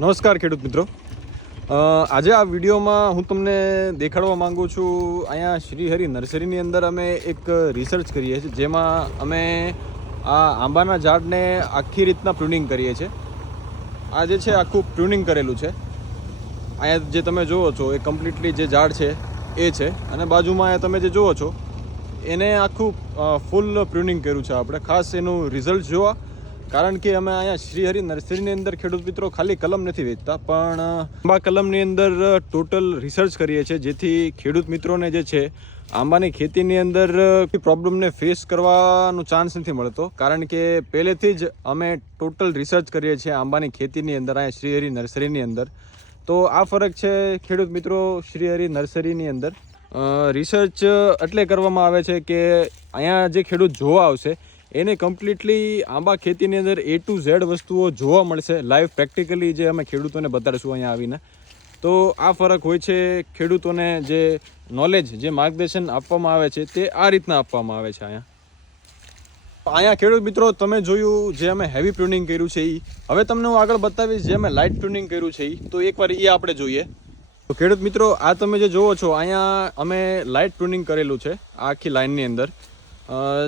નમસ્કાર ખેડૂત મિત્રો, આજે આ વિડીયોમાં હું તમને દેખાડવા માંગુ છું. અહીંયા શ્રીહરિ નર્સરીની અંદર અમે એક રિસર્ચ કરીએ છીએ, જેમાં અમે આ આંબાના ઝાડને આખી રીતના પ્રુનિંગ કરીએ છીએ. આ જે છે આખું પ્રુનિંગ કરેલું છે. અહીંયા જે તમે જુઓ છો એ કમ્પ્લીટલી જે ઝાડ છે એ છે, અને બાજુમાં અહીંયા તમે જે જુઓ છો એને આખું ફૂલ પ્રુનિંગ કર્યું છે આપણે, ખાસ એનું રિઝલ્ટ જોવા. કારણ કે અમે અહીંયા શ્રીહરિ નર્સરીની અંદર ખેડૂત મિત્રો ખાલી કલમ નથી વેચતા, પણ આંબા કલમની અંદર ટોટલ રિસર્ચ કરીએ છીએ, જેથી ખેડૂત મિત્રોને જે છે આંબાની ખેતીની અંદર પ્રોબ્લેમને ફેસ કરવાનો ચાન્સ નથી મળતો. કારણ કે પહેલેથી જ અમે ટોટલ રિસર્ચ કરીએ છીએ આંબાની ખેતીની અંદર અહીંયા શ્રીહરિ નર્સરીની અંદર. તો આ ફરક છે ખેડૂત મિત્રો શ્રીહરિ નર્સરીની અંદર. રિસર્ચ એટલે કરવામાં આવે છે કે અહીંયા જે ખેડૂત જોવા આવશે એને કમ્પ્લીટલી આંબા ખેતીની અંદર A to Z વસ્તુઓ જોવા મળશે, લાઈવ પ્રેક્ટિકલી જે અમે ખેડૂતોને બતાડીશું અહીંયા આવીને. તો આ ફરક હોય છે. ખેડૂતોને જે નોલેજ, જે માર્ગદર્શન આપવામાં આવે છે તે આ રીતના આપવામાં આવે છે. અહીંયા ખેડૂત મિત્રો તમે જોયું જે અમે હેવી પ્રુનિંગ કર્યું છે એ. હવે તમને હું આગળ બતાવીશ જે અમે લાઇટ પ્રુનિંગ કર્યું છે એ. તો એકવાર એ આપણે જોઈએ. તો ખેડૂત મિત્રો આ તમે જે જુઓ છો અહીંયા અમે લાઇટ પ્રુનિંગ કરેલું છે આખી લાઇનની અંદર,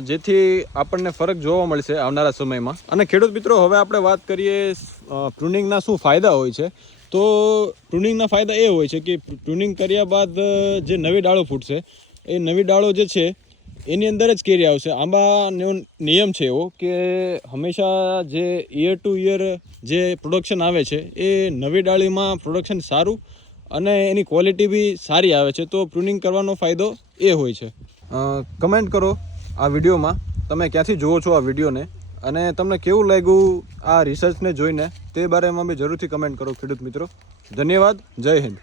જેથી આપણને ફરક જોવા મળશે આવનારા સમયમાં. અને ખેડૂત મિત્રો હવે આપણે વાત કરીએ પ્રુનિંગના શું ફાયદા હોય છે. તો પ્રુનિંગના ફાયદા એ હોય છે કે પ્રુનિંગ કર્યા બાદ જે નવી ડાળો ફૂટશે એ નવી ડાળો જે છે એની અંદર જ કેરી આવશે. આંબાનો નિયમ છે એવો કે હંમેશા જે યર ટુ યર જે પ્રોડક્શન આવે છે એ નવી ડાળીમાં પ્રોડક્શન સારું અને એની ક્વોલિટી બી સારી આવે છે. તો પ્રુનિંગ કરવાનો ફાયદો એ હોય છે. કમેન્ટ કરો આ વિડીયોમાં તમે ક્યાંથી જુઓ છો આ વિડીયોને, અને તમને કેવું લાગ્યું આ રિસર્ચને જોઈને તે બારેમાં બી જરૂરથી કમેન્ટ કરો ખેડૂત મિત્રો. ધન્યવાદ. જય હિન્દ.